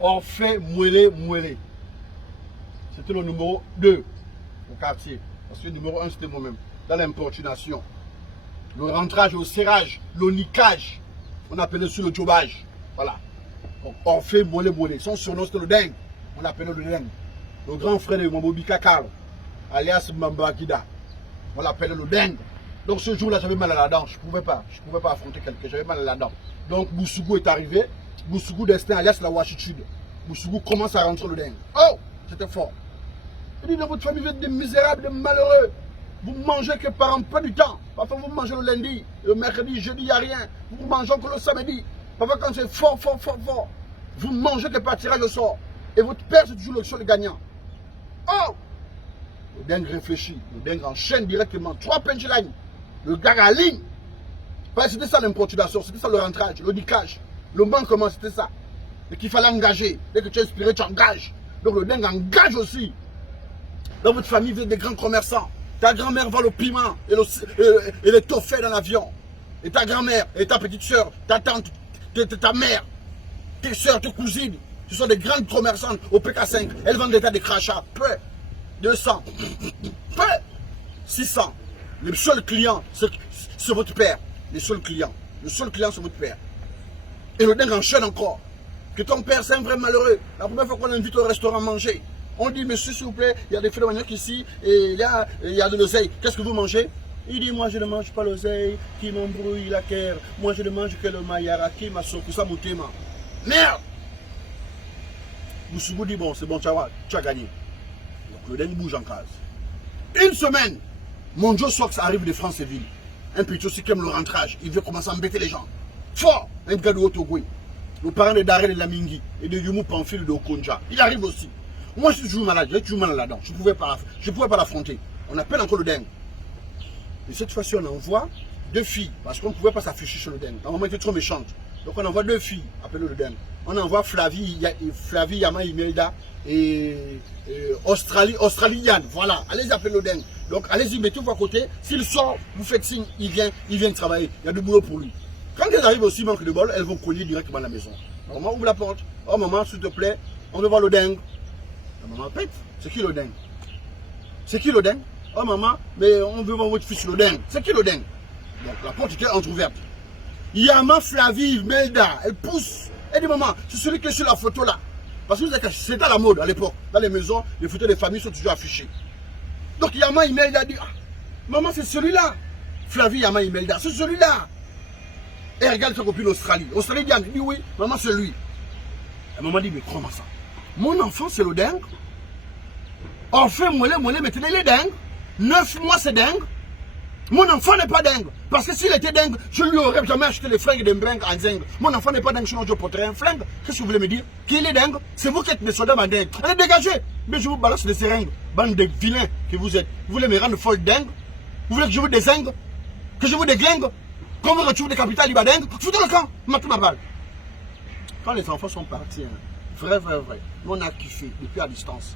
Orphée Mouélé. C'était le numéro 2 au quartier. Parce que le numéro 1, c'était moi-même. Dans l'importunation. Le rentrage, le serrage, le niquage. On appelait ça le jobage. Voilà. Donc, Orphée Mouélé. Son surnom, c'était le dingue. On appelait le dingue. Le grand frère de Mamobi Kakalo, alias Mambakida. On l'appelait le dingue. Donc ce jour-là, j'avais mal à la dent. Je ne pouvais pas affronter quelqu'un. J'avais mal à la dent. Donc Boussougou est arrivé. Boussougou Destin, alias la Wachitude. Boussougou commence à rentrer le dingue. Oh, c'était fort. Il dit, dans votre famille, vous êtes des misérables, des malheureux. Vous mangez que par emploi du temps. Parfois, vous mangez le lundi, le mercredi, jeudi, il n'y a rien. Vous mangez que le samedi. Parfois, quand c'est fort, vous mangez que par tirage au sort. Et votre père, c'est toujours le seul gagnant. Oh! Le dingue réfléchit. Le dingue enchaîne directement. 3 punchlines. Le gars à ligne. C'était ça l'importunation. C'était ça le rentrage, le niquage. Le manquement, c'était ça. Et qu'il fallait engager. Dès que tu es inspiré, tu engages. Donc le dingue engage aussi. Dans votre famille, vous êtes des grands commerçants. Ta grand-mère vend le piment et les toffés dans l'avion. Et ta grand-mère, et ta petite soeur, ta tante, ta mère, tes soeurs, tes cousines, ce sont des grandes commerçantes au PK5. Elles vendent des tas de crachats. Peu. 200. Peu. 600. Le seul client, c'est votre père. Le seul client, c'est votre père. Et le dingue enchaîne encore. Que ton père, c'est un vrai malheureux. La première fois qu'on l'invite au restaurant manger, on dit, monsieur, s'il vous plaît, il y a des phénomènes ici, et il y a de l'oseille. Qu'est-ce que vous mangez? Il dit, moi, je ne mange pas l'oseille qui m'embrouille la terre. Moi, je ne mange que le mayara qui m'a sorti ça, mon thème. Merde! Boussougou dit, bon, c'est bon, tu as gagné. Donc, le dingue bouge en case. Une semaine, mon Joe Sox arrive de Franceville. Un petit aussi qui aime le rentrage. Il veut commencer à embêter les gens. Fort! Un gars de Otogoué. Le parent de Daré de Lamingi et de Yumu Pamphile de Okonja. Il arrive aussi. Moi, je suis toujours malade. J'ai toujours mal à la dent. Je ne pouvais pas l'affronter. On appelle encore le dingue. Et cette fois-ci, on envoie 2 filles. Parce qu'on ne pouvait pas s'afficher sur le dingue. La maman était trop méchante. Donc, on envoie 2 filles. Appelez le dingue. On envoie Flavie Yama Imelda et Australienne. Voilà. Allez-y appeler le dingue. Donc, allez-y, mettez-vous à côté. S'il sort, vous faites signe. Il vient travailler. Il y a du boulot pour lui. Quand elles arrivent aussi, manque de bol, elles vont cogner directement à la maison. La maman ouvre la porte. Oh maman, s'il te plaît, on veut voir le dingue. La maman pète. C'est qui le dingue? C'est qui le dingue? Oh maman, mais on veut voir votre fils le dingue. C'est qui le dingue? Donc la porte était entrouverte. Yama Flavie Melda, elle pousse. Elle dit maman, c'est celui qui est sur la photo là. Parce que c'était à la mode à l'époque. Dans les maisons, les photos des familles sont toujours affichées. Donc Yama Imelda dit, ah, maman c'est celui-là. Flavie Yama Imelda, c'est celui-là. Et elle regarde sa copine Australie. Australie dit oui, maman c'est lui. La maman dit mais comment ça? Mon enfant c'est le dingue. Orphée Mouélé, maintenant il est dingue. 9 mois c'est dingue. Mon enfant n'est pas dingue. Parce que s'il était dingue, je lui aurais jamais acheté les fringues de Mbrengue en zingue. Mon enfant n'est pas dingue, sinon je porterai un flingue. Qu'est-ce que vous voulez me dire? Qu'il est dingue? C'est vous qui êtes des soldats ma dingue. Allez dégagez. Mais je vous balance des seringues. Bande de vilains que vous êtes. Vous voulez me rendre folle dingue? Vous voulez que je vous dézingue? Que je vous déglingue? Quand vous retrouvez des capitales libadingues, foutez le camp, matez ma balle. Quand les enfants sont partis, vrai, nous on a kiffé depuis à distance.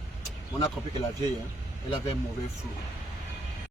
On a compris que la vieille, elle avait un mauvais flot.